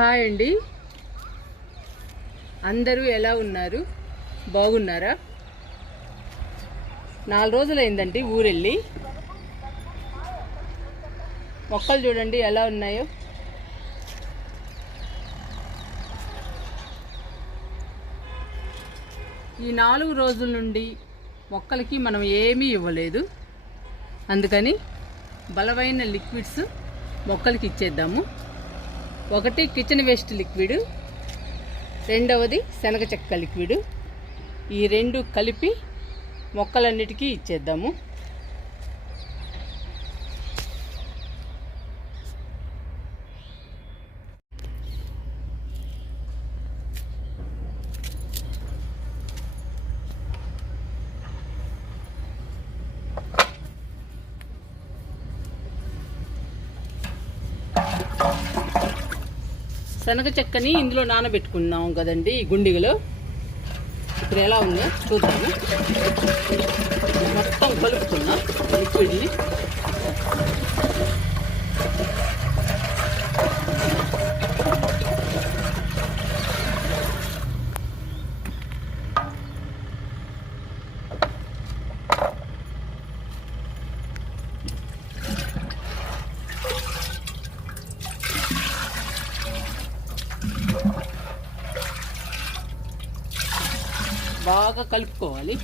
Hi అండి, అందరూ ఎలా ఉన్నారు? బాగున్నారా? 4 రోజులైందండి ఊరెళ్ళి. మొక్కలు చూడండి ఎలా ఉన్నాయో. ఈ 4 రోజుల నుండి మొక్కలకి మనం ఏమీ ఇవ్వలేదు. అందుకని బలమైన లిక్విడ్స్ మొక్కలకి ఇచ్చేద్దాము. ఒకటి కిచెన్ వేస్ట్ లిక్విడ్, రెండవది శనగ చెక్క లిక్విడ్. ఈ రెండు కలిపి మొక్కలన్నిటికీ ఇచ్చేద్దాము. శనగ చెక్కని ఇందులో నానబెట్టుకున్నాం కదండి ఈ గుండిగలో. ఇప్పుడు ఎలా ఉందో చూద్దాము. మొత్తం కలుపుకున్నాం లిక్విడ్ని. బాగా కలుపుకోవాలి.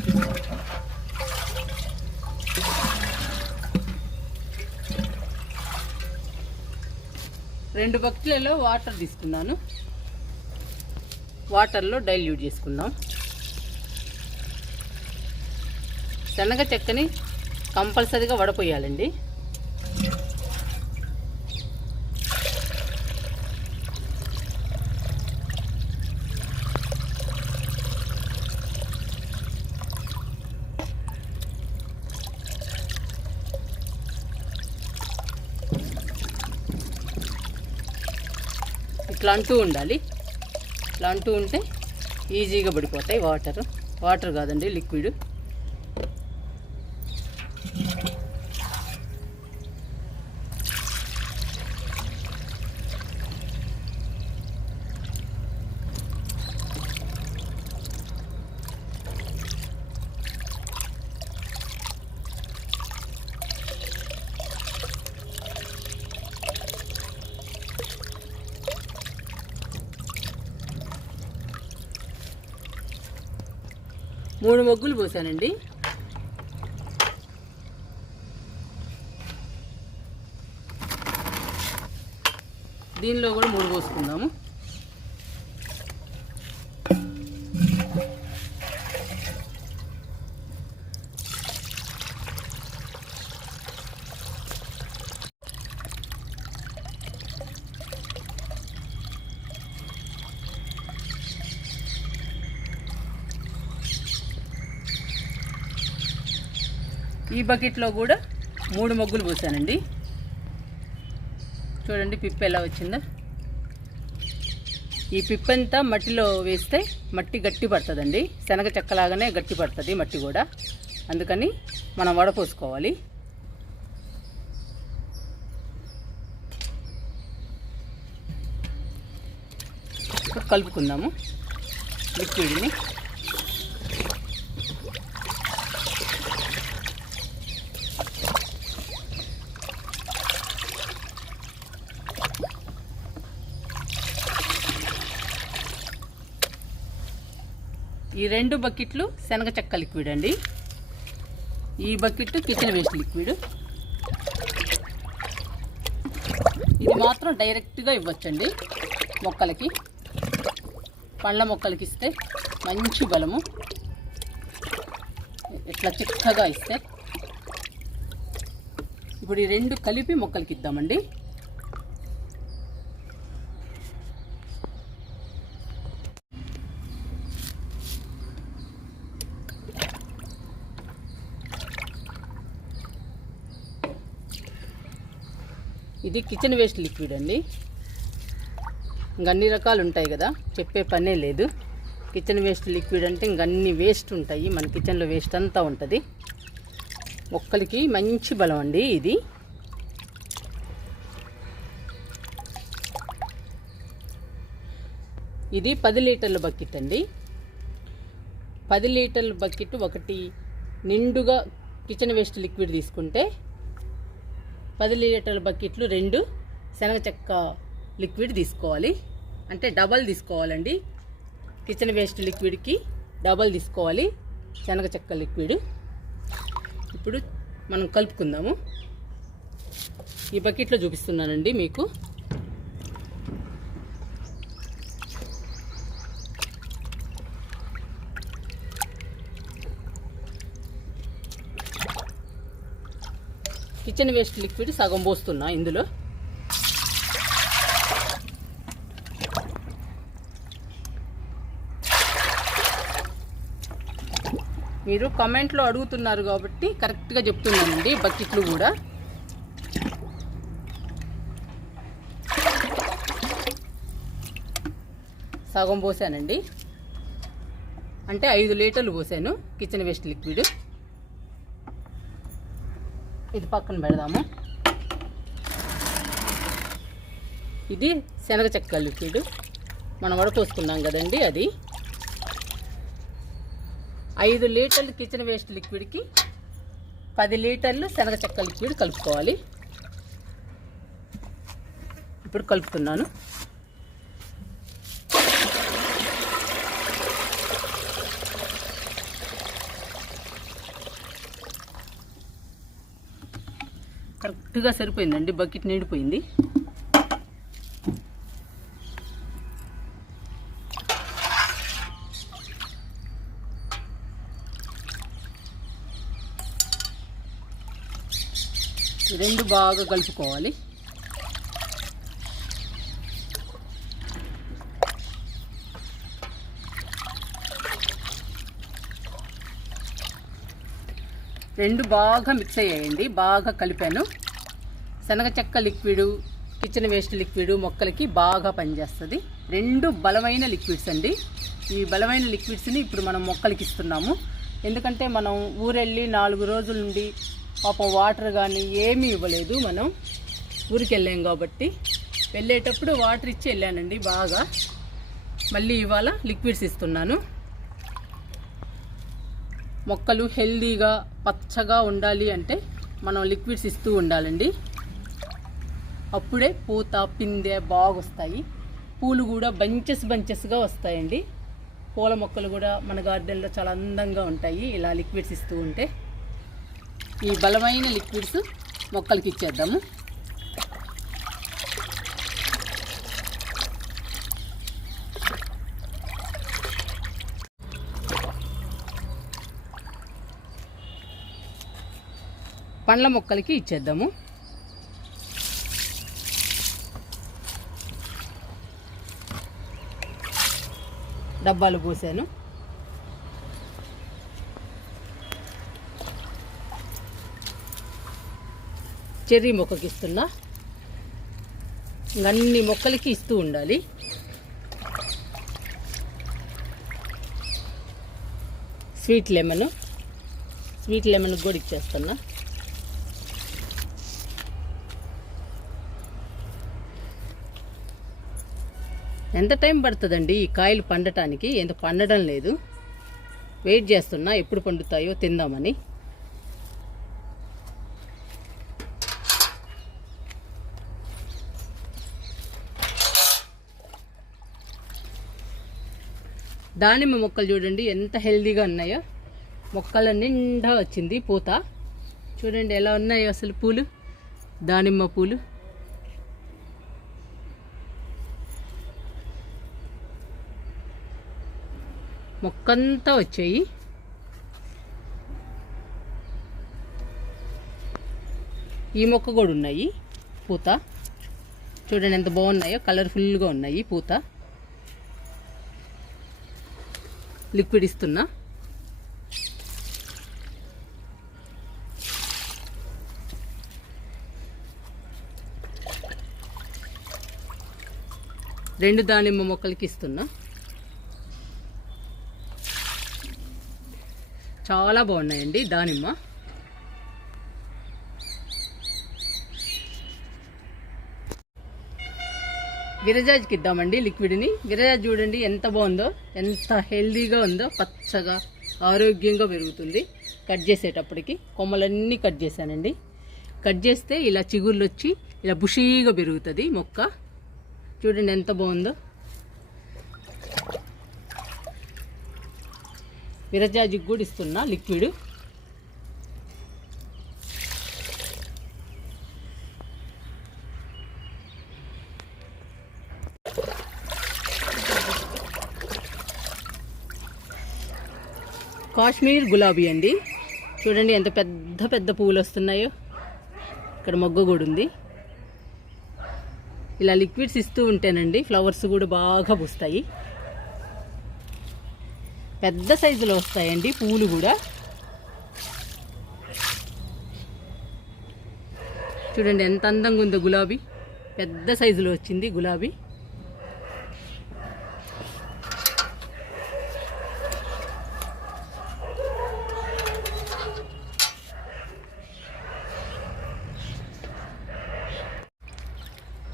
రెండు బకెట్లలో వాటర్ తీసుకున్నాను. వాటర్లో డైల్యూట్ చేసుకుందాం. శనగ చెక్కని కంపల్సరీగా వడపోయాలండి. ఇట్లా అంటూ ఉండాలి. ఇట్లా అంటూ ఉంటే ఈజీగా పడిపోతాయి. వాటర్ కాదండి, లిక్విడ్. మూడు మొగ్గులు పోసానండి. దీనిలో కూడా 3 పోసుకుందాము. ఈ బకెట్లో కూడా 3 మొగ్గులు పోసానండి. చూడండి పిప్ప ఎలా వచ్చిందో. ఈ పిప్పంతా మట్టిలో వేస్తే మట్టి గట్టి పడుతుందండి. శనగ చెక్కలాగానే గట్టి పడుతుంది మట్టి కూడా. అందుకని మనం వడపోసుకోవాలి. ఇప్పుడు కలుపుకుందాము లిక్విడ్ని. ఈ 2 బకెట్లు శనగ చెక్క లిక్విడ్ అండి. ఈ బకెట్ కిచెన్ వేస్ట్ లిక్విడ్. ఇది మాత్రం డైరెక్ట్గా ఇవ్వచ్చండి మొక్కలకి. పండ్ల మొక్కలకి ఇస్తే మంచి బలము. ఇట్లా చిక్కగా ఇస్తే. ఇప్పుడు ఈ 2 కలిపి మొక్కలకి ఇద్దామండి. ఇది కిచెన్ వేస్ట్ లిక్విడ్ అండి. ఇంక అన్ని రకాలు ఉంటాయి కదా, చెప్పే పనే లేదు. కిచెన్ వేస్ట్ లిక్విడ్ అంటే ఇంక అన్ని వేస్ట్ ఉంటాయి. మన కిచెన్లో వేస్ట్ అంతా ఉంటుంది. మొక్కలకి మంచి బలం అండి ఇది. ఇది 10 లీటర్ల బకెట్ అండి. 10 లీటర్ల బకెట్ ఒకటి నిండుగా కిచెన్ వేస్ట్ లిక్విడ్ తీసుకుంటే 10 లీటర్ల బకెట్లు 2 శనగ చెక్క లిక్విడ్ తీసుకోవాలి. అంటే డబల్ తీసుకోవాలండి. కిచెన్ వేస్ట్ లిక్విడ్కి డబల్ తీసుకోవాలి శనగ చెక్క లిక్విడ్. ఇప్పుడు మనం కలుపుకుందాము. ఈ బకెట్లో చూపిస్తున్నానండి మీకు. కిచెన్ వేస్ట్ లిక్విడ్ సగం పోస్తున్నా ఇందులో. మీరు కామెంట్లో అడుగుతున్నారు కాబట్టి కరెక్ట్గా చెప్తున్నానండి. బకెట్లు కూడా సగం పోసానండి. అంటే 5 లీటర్లు పోసాను కిచెన్ వేస్ట్ లిక్విడ్. ఇది పక్కన పెడదాము. ఇది శనగ చెక్క లిక్విడ్ మనం వడపోసుకున్నాం కదండి. అది 5 లీటర్లు కిచెన్ వేస్ట్ లిక్విడ్కి 10 లీటర్లు శనగ చెక్క లిక్విడ్ కలుపుకోవాలి. ఇప్పుడు కలుపుతున్నాను. కరెక్ట్గా సరిపోయిందండి. బకెట్ నిండిపోయింది. రెండు బాగా కలుపుకోవాలి. రెండు బాగా మిక్స్ అయ్యాయండి. బాగా కలిపాను. శనగ చెక్క లిక్విడ్, కిచెన్ వేస్ట్ లిక్విడ్ మొక్కలకి బాగా పనిచేస్తుంది. రెండు బలమైన లిక్విడ్స్ అండి. ఈ బలమైన లిక్విడ్స్ని ఇప్పుడు మనం మొక్కలకి ఇస్తున్నాము. ఎందుకంటే మనం ఊరెళ్ళి 4 రోజుల నుండి పాపం వాటర్ కానీ ఏమీ ఇవ్వలేదు. మనం ఊరికి వెళ్ళాం కాబట్టి వెళ్ళేటప్పుడు వాటర్ ఇచ్చి వెళ్ళానండి బాగా. మళ్ళీ ఇవాళ లిక్విడ్స్ ఇస్తున్నాను. మొక్కలు హెల్దీగా పచ్చగా ఉండాలి అంటే మనం లిక్విడ్స్ ఇస్తూ ఉండాలండి. అప్పుడే పూత పిందె బాగొస్తాయి. పూలు కూడా బంచెస్గా వస్తాయండి. పూల మొక్కలు కూడా మన గార్డెన్లో చాలా అందంగా ఉంటాయి ఇలా లిక్విడ్స్ ఇస్తూ ఉంటే. ఈ బలమైన లిక్విడ్స్ మొక్కలకి ఇచ్చేద్దాము. పండ్ల మొక్కలకి ఇచ్చేద్దాము. డబ్బాలు పోసాను. చెర్రీ మొక్కకి ఇస్తున్నా. అన్ని మొక్కలకి ఇస్తూ ఉండాలి. స్వీట్ లెమన్ కూడా ఇచ్చేస్తున్నా. ఎంత టైం పడుతుందండి ఈ కాయలు పండటానికి? ఎంత పండడం లేదు. వెయిట్ చేస్తున్నా ఎప్పుడు పండుతాయో తిందామని. దానిమ్మ మొక్కలు చూడండి ఎంత హెల్దీగా ఉన్నాయో. మొక్కల నిండా వచ్చింది పూత. చూడండి ఎలా ఉన్నాయో అసలు పూలు, దానిమ్మ పూలు. మొక్కంతా వచ్చాయి. ఈ మొక్క కూడా ఉన్నాయి పూత. చూడండి ఎంత బాగున్నాయో, కలర్ఫుల్గా ఉన్నాయి పూత. లిక్విడ్ ఇస్తున్నా. రెండు దానిమ్మ మొక్కలకి ఇస్తున్నా. చాలా బాగున్నాయండి దానిమ్మ. విరజాజ్కి ఇద్దామండి లిక్విడ్ని. విరజాజ్ చూడండి ఎంత బాగుందో, ఎంత హెల్దీగా ఉందో, పచ్చగా ఆరోగ్యంగా పెరుగుతుంది. కట్ చేసేటప్పటికి కొమ్మలన్నీ కట్ చేశానండి. కట్ చేస్తే ఇలా చిగుర్లు వచ్చి ఇలా బుషీగా పెరుగుతుంది మొక్క. చూడండి ఎంత బాగుందో. విరజాజికి కూడా ఇస్తున్నా లిక్విడ్. కాశ్మీర్ గులాబీ అండి. చూడండి ఎంత పెద్ద పెద్ద పువ్వులు వస్తున్నాయో. ఇక్కడ మొగ్గ కూడా ఉంది. ఇలా లిక్విడ్స్ ఇస్తూ ఉంటేనండి ఫ్లవర్స్ కూడా బాగా పూస్తాయి. పెద్ద సైజులో వస్తాయండి పువ్వులు కూడా. చూడండి ఎంత అందంగా ఉందో గులాబీ. పెద్ద సైజులో వచ్చింది గులాబీ.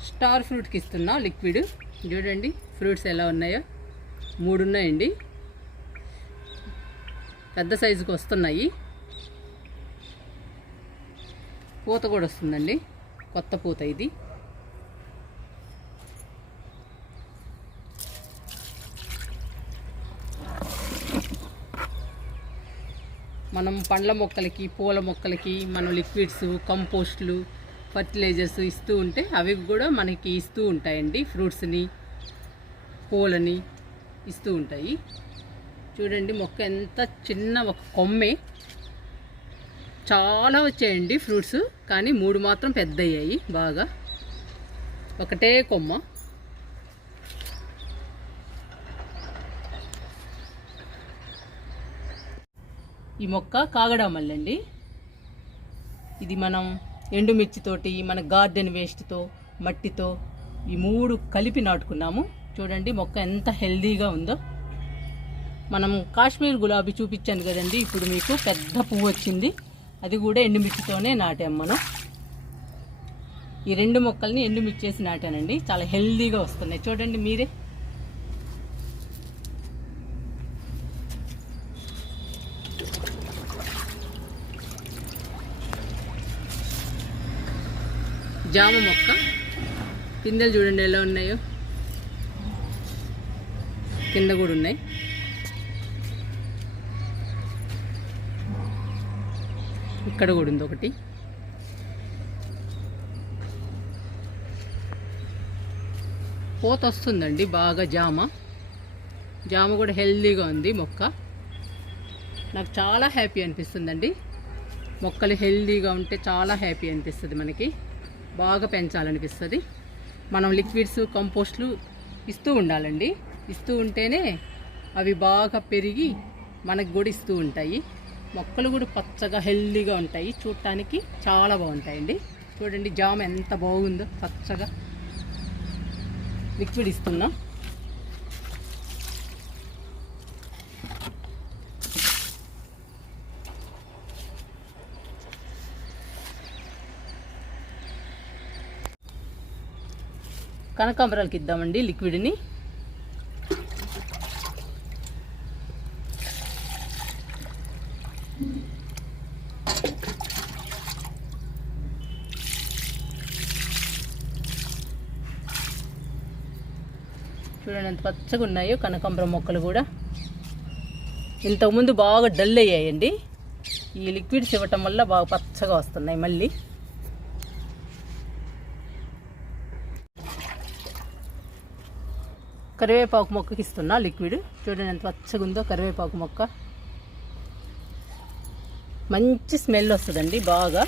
స్టార్ ఫ్రూట్కి ఇస్తున్నా లిక్విడ్. చూడండి ఫ్రూట్స్ ఎలా ఉన్నాయో. 3 ఉన్నాయండి, పెద్ద సైజుకి వస్తున్నాయి. పూత కూడా వస్తుందండి, కొత్త పూత ఇది. మనం పండ్ల మొక్కలకి, పూల మొక్కలకి మనం లిక్విడ్స్, కంపోస్ట్లు, ఫర్టిలైజర్స్ ఇస్తూ ఉంటే అవి కూడా మనకి ఇస్తూ ఉంటాయండి. ఫ్రూట్స్ని, పూలని ఇస్తూ ఉంటాయి. చూడండి మొక్క ఎంత చిన్న, ఒక కొమ్మే. చాలా వచ్చాయండి ఫ్రూట్స్, కానీ 3 మాత్రం పెద్ద అయ్యాయి బాగా. ఒకటే కొమ్మ. ఈ మొక్క కాగడామల్లి అండి. ఇది మనం ఎండుమిర్చితోటి, మన గార్డెన్ వేస్ట్తో, మట్టితో ఈ 3 కలిపి నాటుకున్నాము. చూడండి మొక్క ఎంత హెల్దీగా ఉందో. మనం కాశ్మీర్ గులాబీ చూపించాను కదండి, ఇప్పుడు మీకు పెద్ద పువ్వు వచ్చింది. అది కూడా ఎండుమిర్చితోనే నాటాం మనం. ఈ 2 మొక్కల్ని ఎండుమిర్చి వేసి నాటానండి. చాలా హెల్దీగా వస్తున్నాయి. చూడండి మీరే. జామ మొక్క పిందెలు చూడండి ఎలా ఉన్నాయో. కింద కూడా ఉన్నాయి. ఇక్కడ కూడా ఉంది ఒకటి. పూత వస్తుందండి బాగా. జామ కూడా హెల్దీగా ఉంది మొక్క. నాకు చాలా హ్యాపీ అనిపిస్తుందండి. మొక్కలు హెల్దీగా ఉంటే చాలా హ్యాపీ అనిపిస్తుంది. మనకి బాగా పెంచాలనిపిస్తుంది. మనం లిక్విడ్స్, కంపోస్ట్లు ఇస్తూ ఉండాలండి. ఇస్తూ ఉంటేనే అవి బాగా పెరిగి మనకు కూడా ఇస్తూ ఉంటాయి. మొక్కలు కూడా పచ్చగా హెల్దీగా ఉంటాయి. చూడటానికి చాలా బాగుంటాయండి. చూడండి జామ ఎంత బాగుందో, పచ్చగా. లిక్విడ్ ఇస్తున్నాం. కనకాంబరాలకి ఇద్దామండి లిక్విడ్ని. చూడండి ఎంత పచ్చగా ఉన్నాయో కనకాంబరం మొక్కలు కూడా. ఇంతకుముందు బాగా డల్ అయ్యాయండి. ఈ లిక్విడ్స్ ఇవ్వటం వల్ల బాగా పచ్చగా వస్తున్నాయి మళ్ళీ. కరివేపాకు మొక్కకి ఇస్తున్నా లిక్విడ్. చూడండి ఎంత పచ్చగా ఉందో కరివేపాకు మొక్క. మంచి స్మెల్ వస్తుందండి బాగా.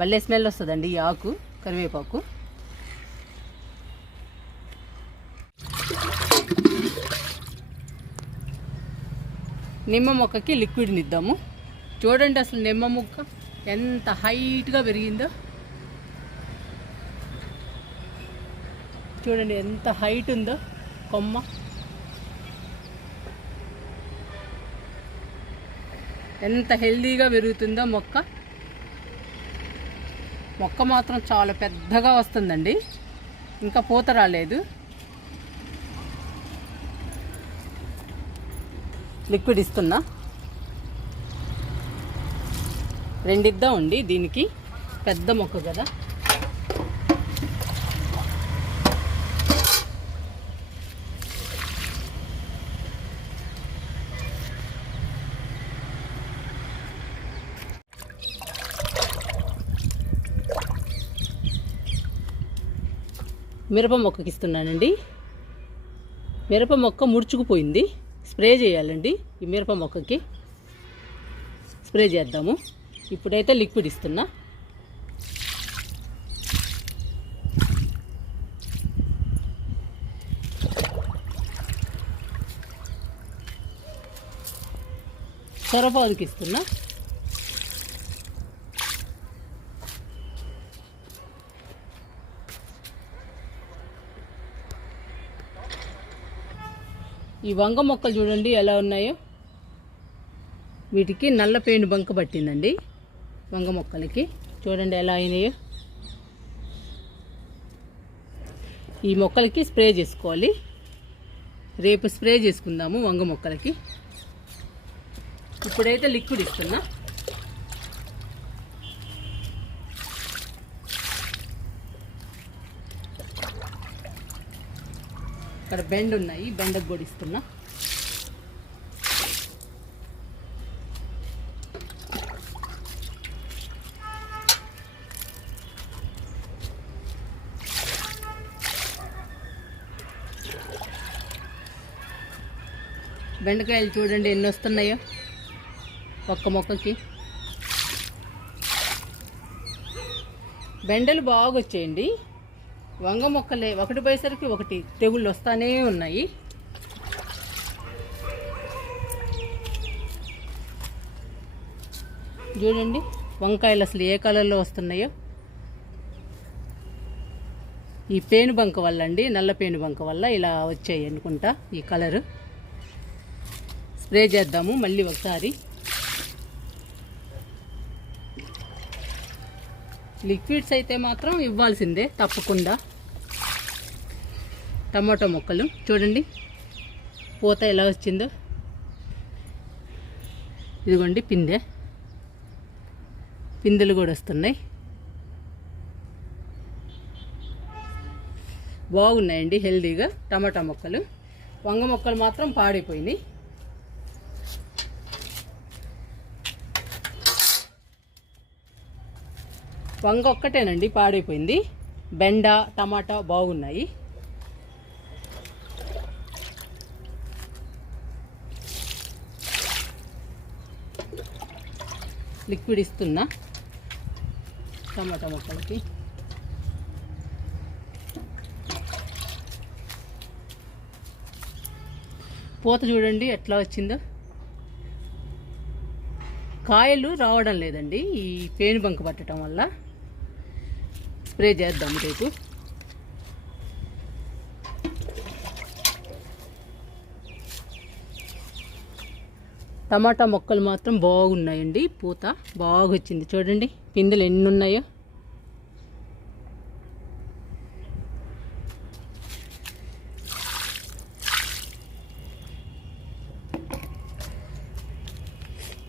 భలే స్మెల్ వస్తుందండి ఈ ఆకు, కరివేపాకు. నిమ్మ మొక్కకి లిక్విడ్ని ఇద్దాము. చూడండి అసలు నిమ్మ మొక్క ఎంత హైట్గా పెరిగిందో. చూడండి ఎంత హైట్ ఉందో కొమ్మ. ఎంత హెల్దీగా పెరుగుతుందో మొక్క. మొక్క మాత్రం చాలా పెద్దగా వస్తుందండి, ఇంకా పూత రాలేదు. లిక్విడ్ ఇస్తున్నా, రెండిద్దామండి దీనికి, పెద్ద మొక్క కదా. మిరప మొక్కకి ఇస్తున్నానండి. మిరప మొక్క ముడుచుకుపోయింది, స్ప్రే చేయాలండి. ఈ మిరప మొక్కకి స్ప్రే చేద్దాము. ఇప్పుడైతే లిక్విడ్ ఇస్తున్నా. సొరపాదుకి ఇస్తున్నా. ఈ వంగ మొక్కలు చూడండి ఎలా ఉన్నాయో, వీటికి నల్ల పేను బంక పట్టిందండి. వంగ మొక్కలకి చూడండి ఎలా అయినాయో. ఈ మొక్కలకి స్ప్రే చేసుకోవాలి, రేపు స్ప్రే చేసుకుందాము వంగ మొక్కలకి. ఇప్పుడైతే లిక్విడ్ ఇస్తున్నా. ఇక్కడ బెండ్ ఉన్నాయి, బెండకు కూడా ఇస్తున్నా. బెండకాయలు చూడండి ఎన్ని వస్తున్నాయో ఒక్క మొక్కకి. బెండలు బాగా వచ్చేయండి. వంగ మొక్కలే ఒకటి పోయేసరికి ఒకటి తెగుళ్ళు వస్తానే ఉన్నాయి. చూడండి వంకాయలు అసలు ఏ కలర్లో వస్తున్నాయో. ఈ పేను బంక వల్ల అండి, నల్ల పేను బంక వల్ల ఇలా వచ్చాయి అనుకుంటా ఈ కలరు. స్ప్రే చేద్దాము మళ్ళీ ఒకసారి. లిక్విడ్స్ అయితే మాత్రం ఇవ్వాల్సిందే తప్పకుండా. టమాటో మొక్కలు చూడండి పూత ఎలా వచ్చిందో. ఇదిగోండి పిందెలు కూడా వస్తున్నాయి, బాగున్నాయండి హెల్దీగా టమాటా మొక్కలు. వంగ మొక్కలు మాత్రం పాడైపోయినాయి. వంగ ఒక్కటేనండి పాడైపోయింది, బెండ టమాటా బాగున్నాయి. లిక్విడ్ ఇస్తున్నా టమాటా మొక్కలకి. పూత చూడండి ఎట్లా వచ్చిందో. కాయలు రావడం లేదండి ఈ పేను బంక పట్టడం వల్ల. స్ప్రే చేద్దాం రేపు. టమాటా మొక్కలు మాత్రం బాగున్నాయండి, పూత బాగా వచ్చింది. చూడండి పిందెలు ఎన్ని ఉన్నాయో.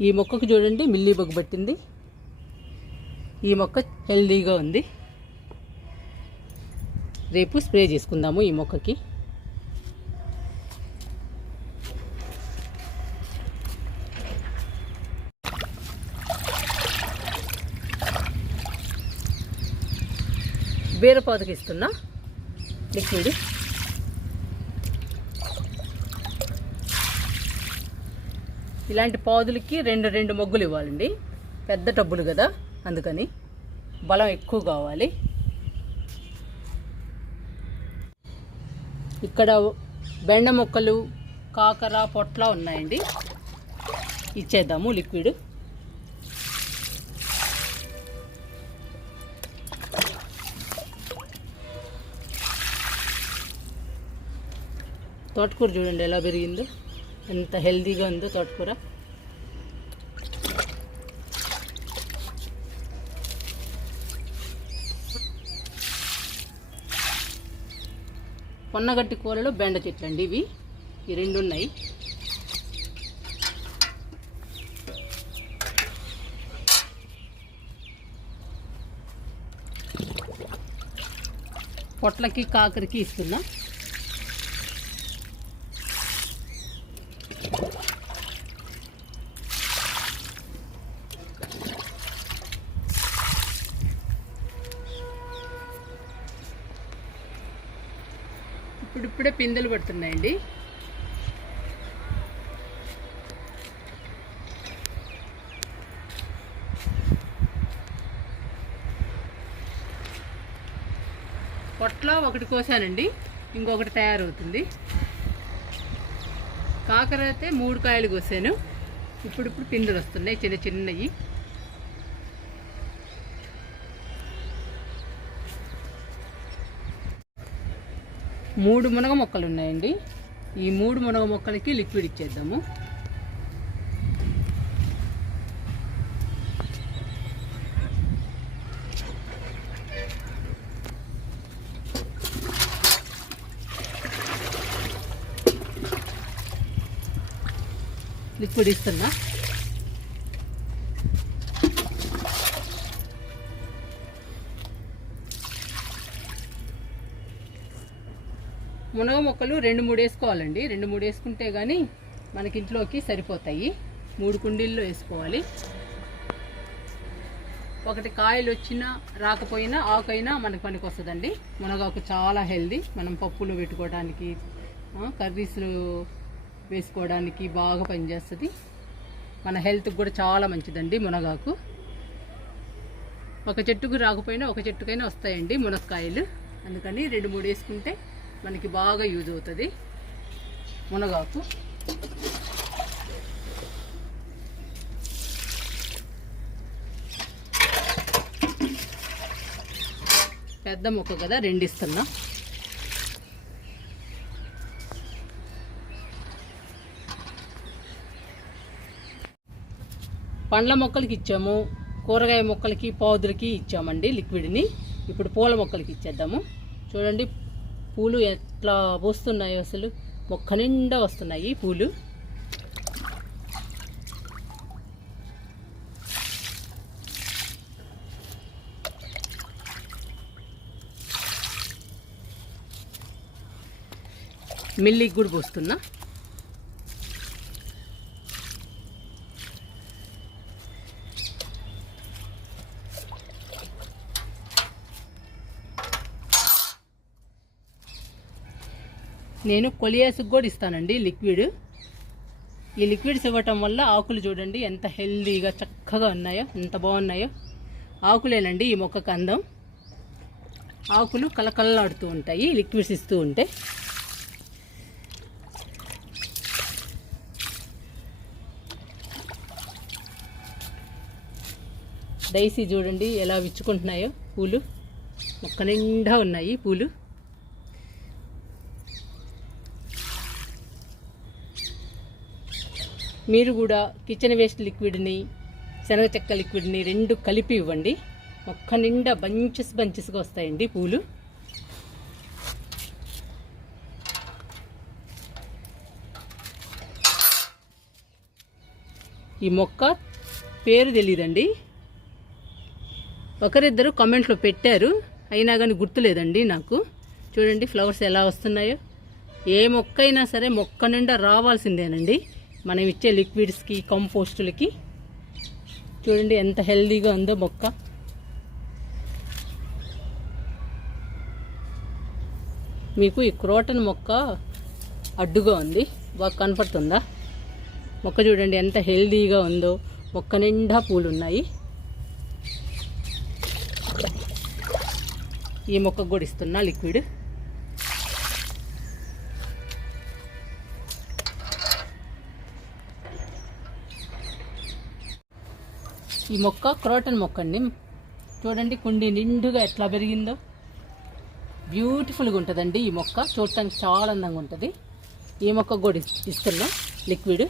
ఈ మొక్కకు చూడండి మిల్లీ బగ్ పట్టింది. ఈ మొక్క హెల్దీగా ఉంది. రేపు స్ప్రే చేసుకుందాము ఈ మొక్కకి. బీరపాదుకి ఇస్తున్నా లిక్విడ్. ఇలాంటి పాదులకి రెండు మొగ్గులు ఇవ్వాలండి, పెద్ద టబ్బులు కదా, అందుకని బలం ఎక్కువ కావాలి. ఇక్కడ బెండ మొక్కలు కాకర పొట్ల ఉన్నాయండి, ఇచ్చేద్దాము లిక్విడ్. తోటకూర చూడండి ఎలా పెరిగిందో, ఎంత హెల్దీగా ఉందో తోటకూర. పొన్నగట్టి కూరలో బెండ చెట్లు అండి ఇవి. ఈ రెండు ఉన్నాయి. పొట్లకి కాకరికి ఇస్తున్నా. ఇప్పుడిప్పుడే పిందెలు పడుతున్నాయండి. పొట్ల ఒకటి కోసానండి, ఇంకొకటి తయారవుతుంది. కాకర అయితే 3 కాయలు కోసాను. ఇప్పుడిప్పుడు పిందెలు వస్తున్నాయి చిన్న చిన్నవి. మూడు మునగ మొక్కలు ఉన్నాయండి. ఈ 3 మునగ మొక్కలకి లిక్విడ్ ఇచ్చేద్దాము. లిక్విడ్ ఇస్తున్నా. మునగ మొక్కలు 2-3 వేసుకోవాలండి. 2-3 వేసుకుంటే కానీ మనకి ఇంట్లోకి సరిపోతాయి. 3 కుండీల్లో వేసుకోవాలి. ఒకటి కాయలు వచ్చినా రాకపోయినా ఆకైనా మనకు పనికి వస్తుందండి. మునగాకు చాలా హెల్దీ. మనం పప్పులో పెట్టుకోవడానికి, కర్రీస్లో వేసుకోవడానికి బాగా పనిచేస్తుంది. మన హెల్త్కి కూడా చాలా మంచిదండి మునగాకు. ఒక చెట్టుకు రాకపోయినా ఒక చెట్టుకైనా వస్తాయండి మునక్కాయలు. అందుకని 2-3 వేసుకుంటే మనకి బాగా యూజ్ అవుతుంది మునగాకు. పెద్ద మొక్క కదా 2 ఇస్తున్నా. పండ్ల మొక్కలకి ఇచ్చాము, కూరగాయ మొక్కలకి పాదులకి ఇచ్చామండి లిక్విడ్ని. ఇప్పుడు పూల మొక్కలకి ఇచ్చేద్దాము. చూడండి పూలు ఎట్లా పోస్తున్నాయో, అసలు మొక్క నిండా వస్తున్నాయి పూలు. మిల్లికి కూడా పోస్తున్నా. నేను కొలియాసుకు కూడా ఇస్తానండి లిక్విడ్. ఈ లిక్విడ్స్ ఇవ్వటం వల్ల ఆకులు చూడండి ఎంత హెల్దీగా చక్కగా ఉన్నాయో, ఎంత బాగున్నాయో. ఆకులేనండి ఈ మొక్కకు అందం. ఆకులు కలకల్లాడుతూ ఉంటాయి లిక్విడ్స్ ఇస్తూ ఉంటే. డైసీ చూడండి ఎలా విచ్చుకుంటున్నాయో పూలు. మొక్క నిండా ఉన్నాయి పూలు. మీరు కూడా కిచెన్ వేస్ట్ లిక్విడ్ని, శనగ చెక్క లిక్విడ్ని 2 కలిపి ఇవ్వండి. మొక్క నిండా బంచెస్గా వస్తాయండి పూలు. ఈ మొక్క పేరు తెలియదండి. ఒకరిద్దరు కామెంట్లో పెట్టారు, అయినా కానీ గుర్తులేదండి నాకు. చూడండి ఫ్లవర్స్ ఎలా వస్తున్నాయో. ఏ మొక్క అయినా సరే మొక్క నిండా రావాల్సిందేనండి మనం ఇచ్చే లిక్విడ్స్కి, కంపోస్టులకి. చూడండి ఎంత హెల్దీగా ఉందో మొక్క. మీకు ఈ క్రోటన్ మొక్క అడ్డుగా ఉంది, బాగా కనపడుతుందా? మొక్క చూడండి ఎంత హెల్దీగా ఉందో. మొక్క నిండా పూలు ఉన్నాయి. ఈ మొక్కకు కూడా ఇస్తున్నా లిక్విడ్. ఈ మొక్క క్రోటన్ మొక్క అండి. చూడండి కుండీ నిండుగా ఎట్లా పెరిగిందో. బ్యూటిఫుల్గా ఉంటుందండి ఈ మొక్క, చూడటానికి చాలా అందంగా ఉంటుంది. ఈ మొక్క కూడా ఇస్తున్నాం లిక్విడ్.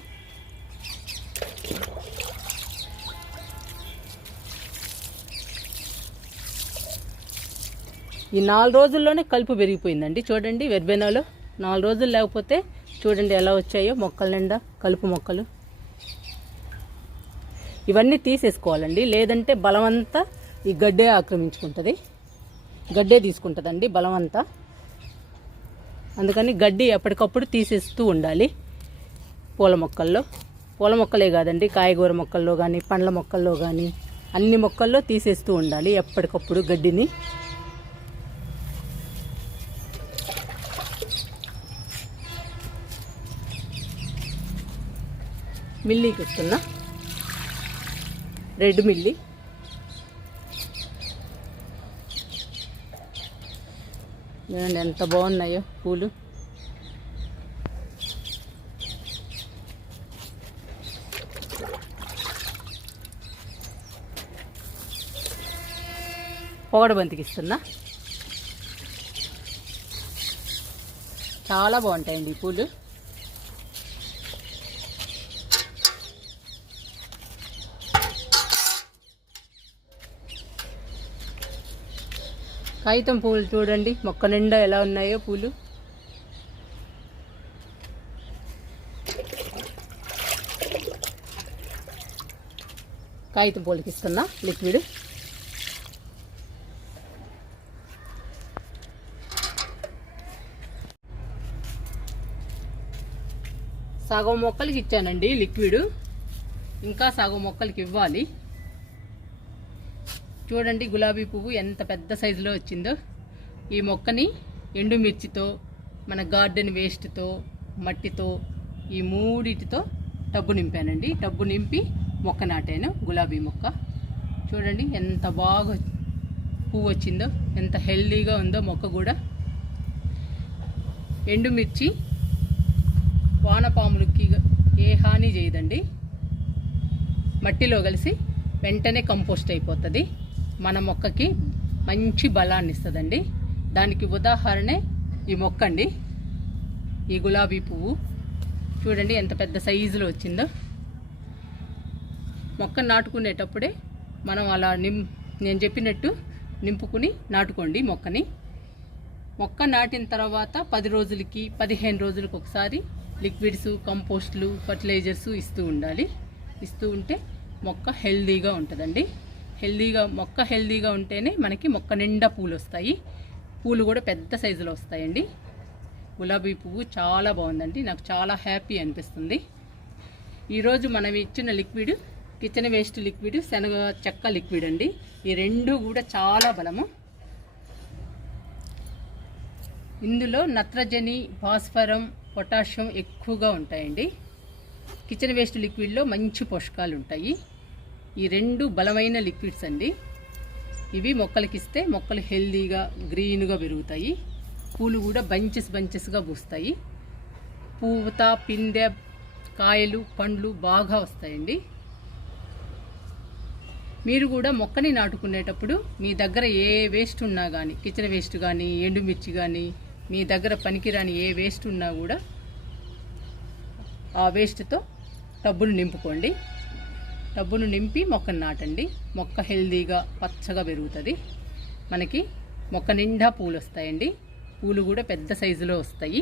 ఈ 4 రోజుల్లోనే కలుపు పెరిగిపోయిందండి. చూడండి వెర్బెనాలో 4 రోజులు లేకపోతే చూడండి ఎలా వచ్చాయో మొక్కల నిండా కలుపు మొక్కలు. ఇవన్నీ తీసేసుకోవాలండి, లేదంటే బలమంతా ఈ గడ్డే ఆక్రమించుకుంటుంది, గడ్డే తీసుకుంటుందండి బలమంతా. అందుకని గడ్డి ఎప్పటికప్పుడు తీసేస్తూ ఉండాలి పూల మొక్కల్లో. పూల మొక్కలే కాదండి, కాయగూర మొక్కల్లో కానీ పండ్ల మొక్కల్లో కానీ అన్ని మొక్కల్లో తీసేస్తూ ఉండాలి ఎప్పటికప్పుడు గడ్డిని. మిల్లీకి వస్తున్నా, రెడ్ మిల్లీ. చూడండి ఎంత బాగున్నాయో పూలు. పొగడబంతికి ఇస్తున్నా, చాలా బాగుంటాయండి ఈ పూలు. కాగితం పూలు చూడండి మొక్క నిండా ఎలా ఉన్నాయో పూలు. కాగితం పూలకి ఇస్తున్నా లిక్విడ్. సగం మొక్కలకి ఇచ్చానండి లిక్విడ్, ఇంకా సగం మొక్కలకి ఇవ్వాలి. చూడండి గులాబీ పువ్వు ఎంత పెద్ద సైజులో వచ్చిందో. ఈ మొక్కని ఎండుమిర్చితో, మన గార్డెన్ వేస్ట్తో, మట్టితో, ఈ మూడిటితో టబ్బు నింపానండి. టబ్బు నింపి మొక్క నాటాను, గులాబీ మొక్క. చూడండి ఎంత బాగా పువ్వు వచ్చిందో, ఎంత హెల్దీగా ఉందో మొక్క కూడా. ఎండుమిర్చి వానపాములకి ఏ హాని చేయదండి, మట్టిలో కలిసి వెంటనే కంపోస్ట్ అయిపోతుంది, మన మొక్కకి మంచి బలాన్ని ఇస్తుందండి. దానికి ఉదాహరణే ఈ మొక్క అండి, ఈ గులాబీ పువ్వు. చూడండి ఎంత పెద్ద సైజులో వచ్చిందో. మొక్క నాటుకునేటప్పుడే మనం అలా నేను చెప్పినట్టు నింపుకుని నాటుకోండి మొక్కని. మొక్క నాటిన తర్వాత 10 రోజులకి 15 రోజులకు ఒకసారి లిక్విడ్స్, కంపోస్ట్లు, ఫర్టిలైజర్స్ ఇస్తూ ఉండాలి. ఇస్తూ ఉంటే మొక్క హెల్దీగా ఉంటుందండి. మొక్క హెల్దీగా ఉంటేనే మనకి మొక్క నిండా పూలు వస్తాయి. పూలు కూడా పెద్ద సైజులో వస్తాయండి. గులాబీ పువ్వు చాలా బాగుందండి, నాకు చాలా హ్యాపీ అనిపిస్తుంది. ఈరోజు మనం ఇచ్చిన లిక్విడ్ కిచెన్ వేస్ట్ లిక్విడ్, శనగ చెక్క లిక్విడ్ అండి. ఈ రెండు కూడా చాలా బలము. ఇందులో నత్రజని, భాస్వరం, పొటాషియం ఎక్కువగా ఉంటాయండి. కిచెన్ వేస్ట్ లిక్విడ్లో మంచి పోషకాలు ఉంటాయి. ఈ రెండు బలమైన లిక్విడ్స్ అండి. ఇవి మొక్కలకి ఇస్తే మొక్కలు హెల్దీగా గ్రీన్గా పెరుగుతాయి. పూలు కూడా బంచెస్గా పూస్తాయి. పూత, పిందె, కాయలు, పండ్లు బాగా వస్తాయండి. మీరు కూడా మొక్కని నాటుకునేటప్పుడు మీ దగ్గర ఏ వేస్ట్ ఉన్నా కానీ, కిచెన్ వేస్ట్ కానీ, ఎండుమిర్చి కానీ, మీ దగ్గర పనికిరాని ఏ వేస్ట్ ఉన్నా కూడా ఆ వేస్ట్తో టబ్బును నింపుకోండి. టబ్బును నింపి మొక్కను నాటండి. మొక్క హెల్దీగా పచ్చగా పెరుగుతుంది. మనకి మొక్క నిండా పూలు వస్తాయండి. పూలు కూడా పెద్ద సైజులో వస్తాయి.